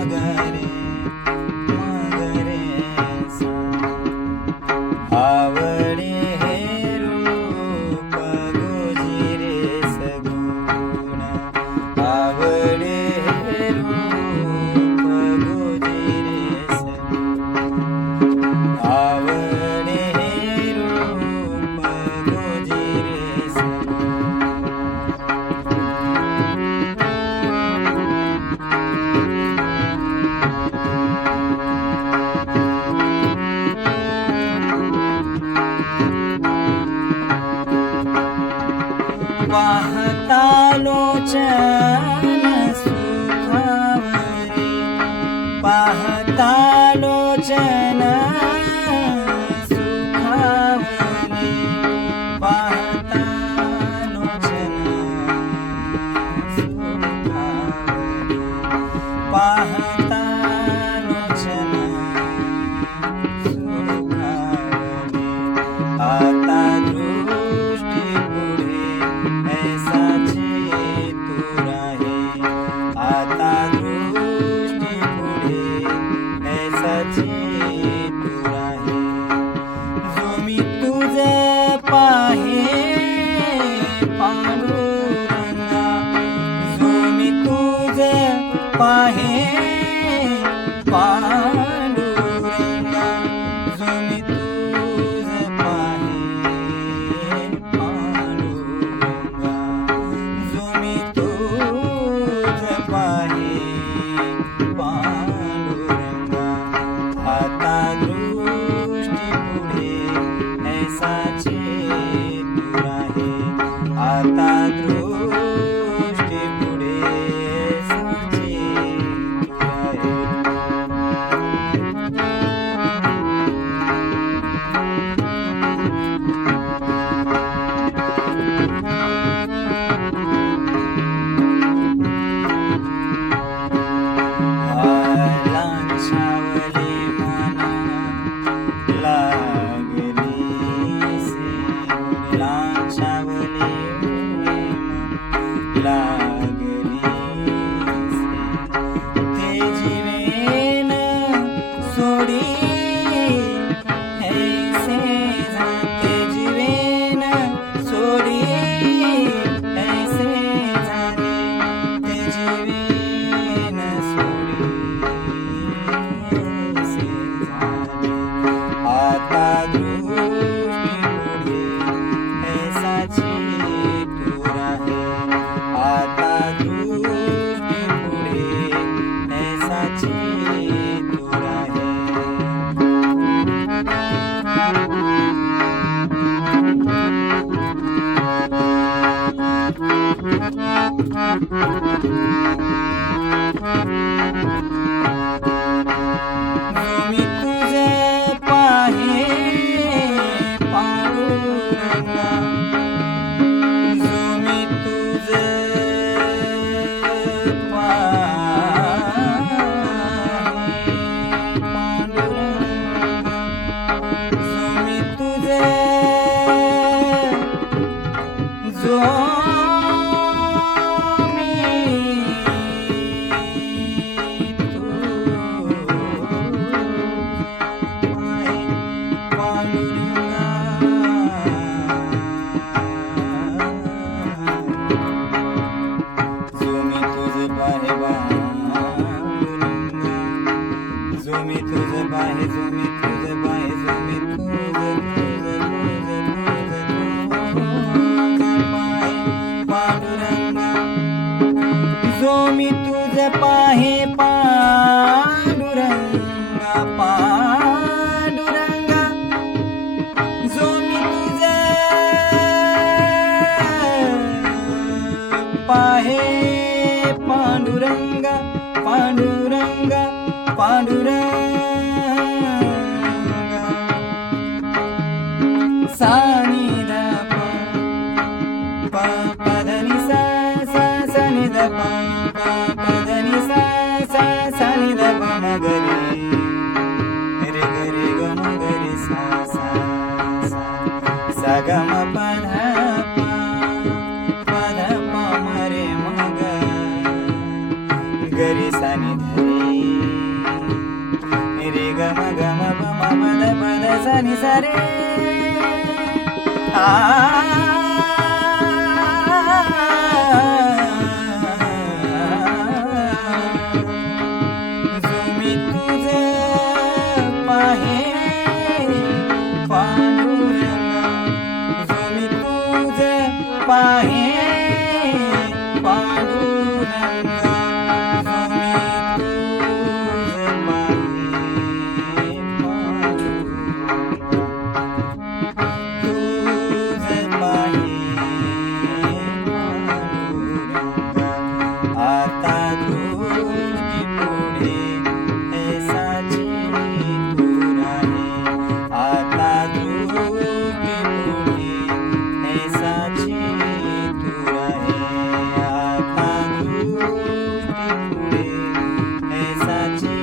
मगरे सा आवडे हे रूप गुजी रे सगुण आवडे हे रूप गुजी रे सगुण आवडे हे रूप गुजी रे वाहता लोचन सुखावरी पाहता लोचन सुखावरी पाहता लोचन सुखावरी पाहता लोचन सुखावरी आता दृष्टी पुढे ऐसा चेतुर आहे आता दृष्टी पुढे ऐसा चेतुर आहे जो मी तुझे पाहे पांडुरंगा जो मी तुझे पाहे पांडुरंगा जो मी तुझे पाहे पांडुरंगा जो मी तुझे पाहे पांडुरंगा आता दृष्टी पुढे ऐसा चेतुर आहे आता दृष्टी पुढे ऐसा चेतुर आहे लांछावली मना लागलीसे लांछावली लागलीसे ते जीवेन सोडी ऐसे जाते जीवेन सोडी ऐसे जाते ते जीवेन सोडी ऐसे जाते आता दृष्टी पुढे ऐसा चेतुर आहे आता दृष्टी पुढे ऐसा चेतुर आहे जो मी तुझे पाहे पांडुरंगा जो मी तुझे पाहे पांडुरंगा जो मी तुझे जो जो मी तुझे पाहे जो मी तुझे पाहे जो मी तुझे पाहे पांडुरंगा जो मी तुझे पाहे पांडुरंगा पांडुरंगा जो मी तुझे पाहे पांडुरंगा पांडुरंगा पांडुरंगा सा नि ध प प ध नि सा सा सा नि ध प प ध नि सा सा सा नि ध प म ग रे ग ग म ग रे सा सा सा सा ग म प ध प म रे म ग ग रे सा नि ध रे सा नि सा रे जो मी तुझे पाहे पांडुरंगा जो मी तुझे पाहे पांडुरंगा जो मी तुझे पाहे पांडुरंगा तुझे पाहे पांडुरंगा आता तुझी पुढे हे साची दूर आहे आता तुझी पुढे हे साची दूर आहे आता तुझी पुढे हे साची